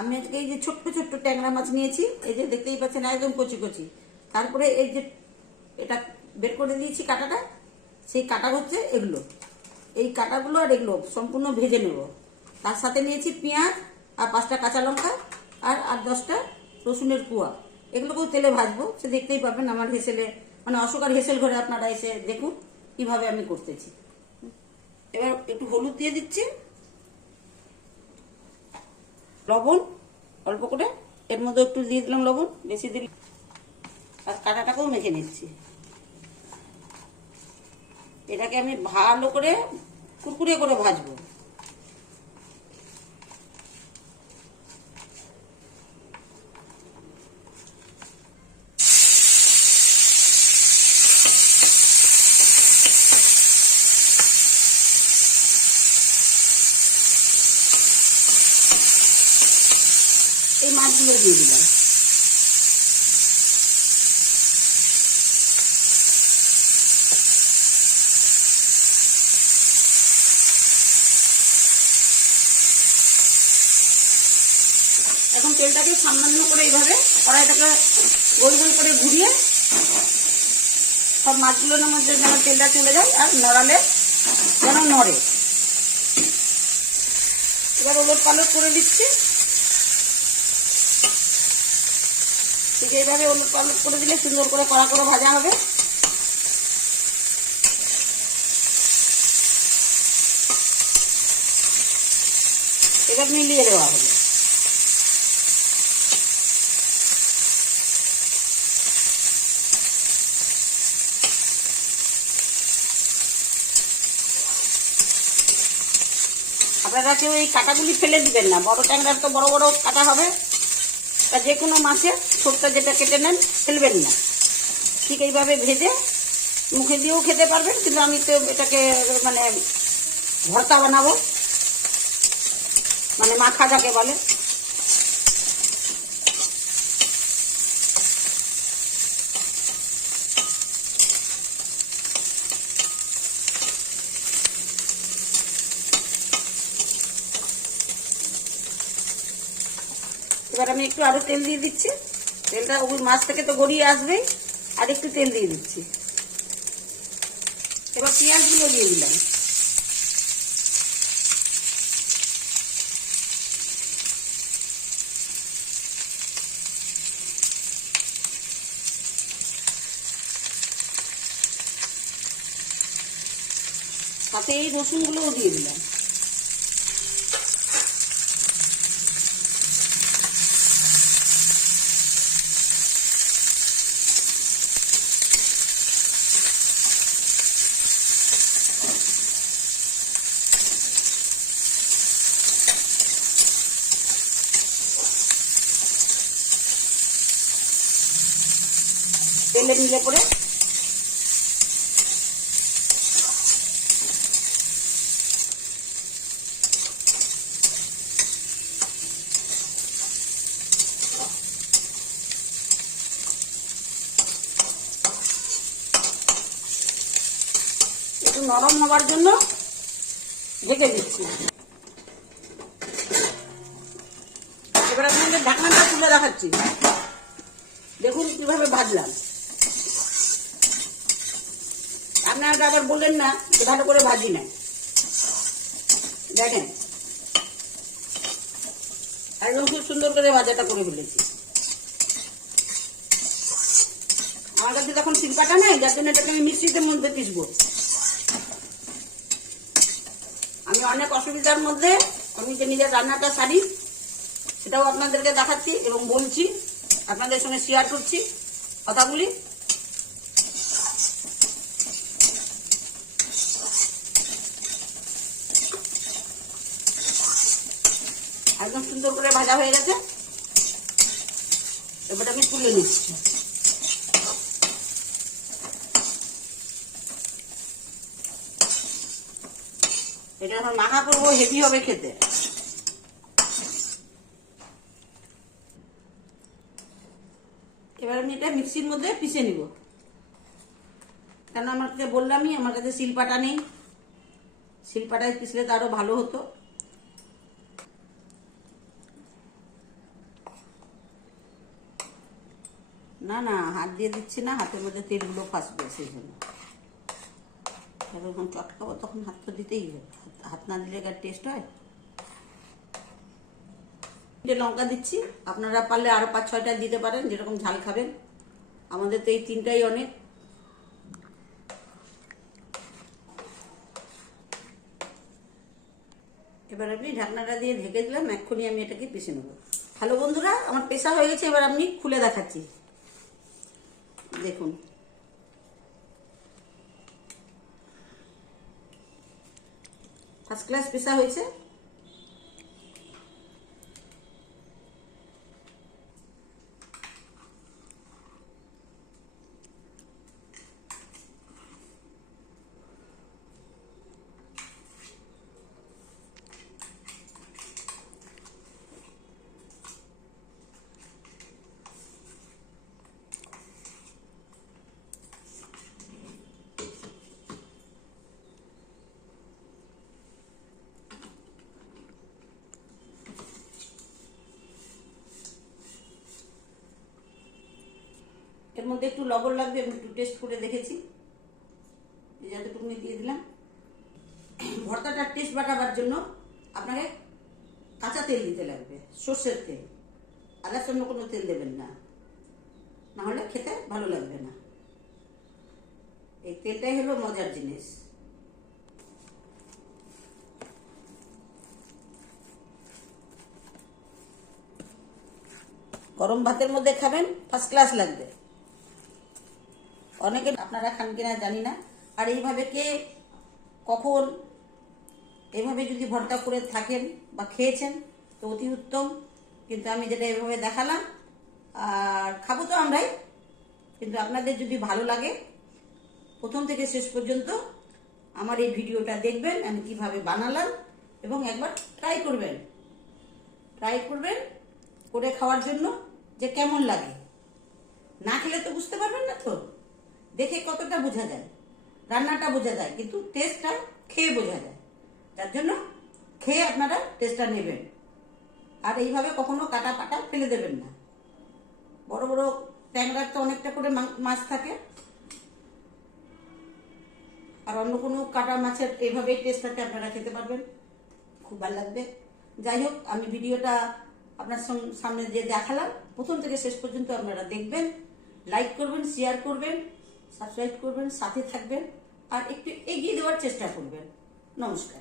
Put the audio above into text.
আমি আজকে এই যে ছোট্ট ছোট্ট ট্যাংরা মাছ নিয়েছি, এই যে দেখতেই পাচ্ছেন একদম কচি কচি। তারপরে এই যে এটা বের করে দিয়েছি কাঁটাটা, সেই কাঁটা হচ্ছে এগুলো, এই কাঁটাগুলো আর এগুলো সম্পূর্ণ ভেজে নেব। তার সাথে নিয়েছি পেঁয়াজ আর 5টা কাঁচা লঙ্কা আর 8-10টা রসুনের কুয়া। এগুলোকেও তেলে ভাজবো, সে দেখতেই পাবেন আমার হেসেলে, মানে অশোকার হেসেল ঘরে আপনারা এসে দেখুন কিভাবে আমি করতেছি। এবার একটু হলুদ দিয়ে দিচ্ছি, লবণ অল্প করে, এর মধ্যে একটু দিয়ে দিলাম লবণ, বেশি দিলাম, আর কাঁটাটাকেও মেখে নিচ্ছি। এটাকে আমি ভালো করে কুরকুরে করে ভাজবো। এই মাছগুলো দিয়ে দিলাম। এখন তেলটাকে সামান্য করে এইভাবে কড়াইটাকে গোল গোল করে ঘুরিয়ে সব মাছগুলোর মধ্যে যেন তেলটা চলে যায় আর নড়ালে যেন নড়ে। এবার ওলট পালট করে দিচ্ছি, ঠিক এইভাবে ওলট পালট করে দিলে সুন্দর করে কড়া করে ভাজা হবে। এবার মিলিয়ে দেওয়া হবে। আপনারা কেউ এই কাঁটাগুলি ফেলে দিবেন না, বড় ট্যাংরার তো বড় বড় কাঁটা হবে, তা যে কোনো মাছের ছোটটা যেটা কেটে নেন ফেলবেন না। ঠিক এইভাবে ভেজে মুখে দিয়েও খেতে পারবেন, কিন্তু আমি তো এটাকে মানে ভর্তা বানাবো, মানে মাখা যাকে বলে। এবার আমি একটু আরো তেল দিয়ে দিচ্ছি, তেলটা ওই মাছ থেকে তো গড়িয়ে আসবেই, আর একটু তেল দিয়ে দিচ্ছি। এবার পেঁয়াজগুলো দিয়ে দিলাম। সাথে এই রসুনগুলোও দিয়ে দিলাম। তেলে মিলে করে একটু নরম হবার জন্য ঢেকে দিচ্ছি। এবার আপনাদের ঢাকনাটা তুলে দেখাচ্ছি, দেখুন কিভাবে ভাজলাম। আপনারা আবার বললেন না যে ভালো করে ভাজি না, দেখেন একদম খুব সুন্দর করে ভাজাটা করে ফেলেছি। আমার কাছে তখন শিল্পাটা নেই, যার জন্য এটাকে আমি মিক্সিতে মধ্যে পিসবো। আমি অনেক অসুবিধার মধ্যে আমি যে নিজের রান্নাটা সারি সেটাও আপনাদেরকে দেখাচ্ছি এবং বলছি, আপনাদের সঙ্গে শেয়ার করছি কথাগুলি। একদম সুন্দর করে ভাজা হয়ে গেছে, এবার আমি তুলে নিচ্ছি। এটা এখন মাখা করবো, হেভি হবে খেতে। এবার আমি এটা মিক্সির মধ্যে পিষে নিব, কেন আমার কাছে বললামই আমার কাছে শিলপাটা নেই, শিলপাটায় পিষলে তো আরো ভালো হতো। না না, হাত দিয়ে দিচ্ছি না, হাতের মধ্যে তেলগুলো ফাঁসবে সেই জন্য। যখন চটকাবো তখন হাত তো দিতেই হবে, হাত না দিলে কার টেস্ট হয়। লঙ্কা দিচ্ছি, আপনারা পারলে আরো 5-6টা দিতে পারেন যেরকম ঝাল খাবেন। আমাদের তো এই 3টাই অনেক। এবার আমি ঢাকনাটা দিয়ে ঢেকে দিলাম, এক্ষুনি আমি এটাকে পিষে নেবো। হ্যালো বন্ধুরা, আমার পেশা হয়ে গেছে, এবার আমি খুলে দেখাচ্ছি। দেখুন, ফার্স্ট ক্লাস পেশা হয়েছে। এর মধ্যে একটু লবণ লাগবে, আমি একটু টেস্ট করে দেখেছি, যতটুকু দিয়ে দিলাম। ভর্তাটার টেস্ট বাড়াবার জন্য আপনাকে কাঁচা তেল দিতে লাগবে, সর্ষের তেল, আলাদা অন্য কোনো তেল দেবেন না, না হলে খেতে ভালো লাগবে না। এই তেলটাই হলো মজার জিনিস। গরম ভাতের মধ্যে খাবেন, ফার্স্ট ক্লাস লাগবে। অনেকে আপনারা খান কিনা জানি না, আর এইভাবে কে কখন এভাবে যদি ভর্তা করে থাকেন বা খেয়েছেন তো অতি উত্তম। কিন্তু আমি যেটা এভাবে দেখালাম, আর খাবো তো আমরাই, কিন্তু আপনাদের যদি ভালো লাগে প্রথম থেকে শেষ পর্যন্ত আমার এই ভিডিওটা দেখবেন আমি কিভাবে বানালাম, এবং একবার ট্রাই করবেন করে খাওয়ার জন্য যে কেমন লাগে। না খেলে তো বুঝতে পারবেন না, তো দেখে কতটা বোঝা যায়, রান্নাটা বোঝা যায়, কিন্তু টেস্টটা খেয়ে বোঝা যায়। যার জন্য খেয়ে আপনারা টেস্টটা নেবেন, আর এইভাবে কখনো কাটা পাটা ফেলে দেবেন না। বড় বড় ট্যাংরার তো অনেকটা করে মাছ থাকে, আর অন্য কোনো কাটা মাছের এইভাবেই টেস্টটাকে আপনারা খেতে পারবেন, খুব ভালো লাগবে। যাই হোক, আমি ভিডিওটা আপনার সামনে যে দেখালাম প্রথম থেকে শেষ পর্যন্ত আপনারা দেখবেন, লাইক করবেন, শেয়ার করবেন, সাবস্ক্রাইব করবেন, সাথে থাকবেন, আর একটু এগিয়ে দেওয়ার চেষ্টা করবেন। নমস্কার।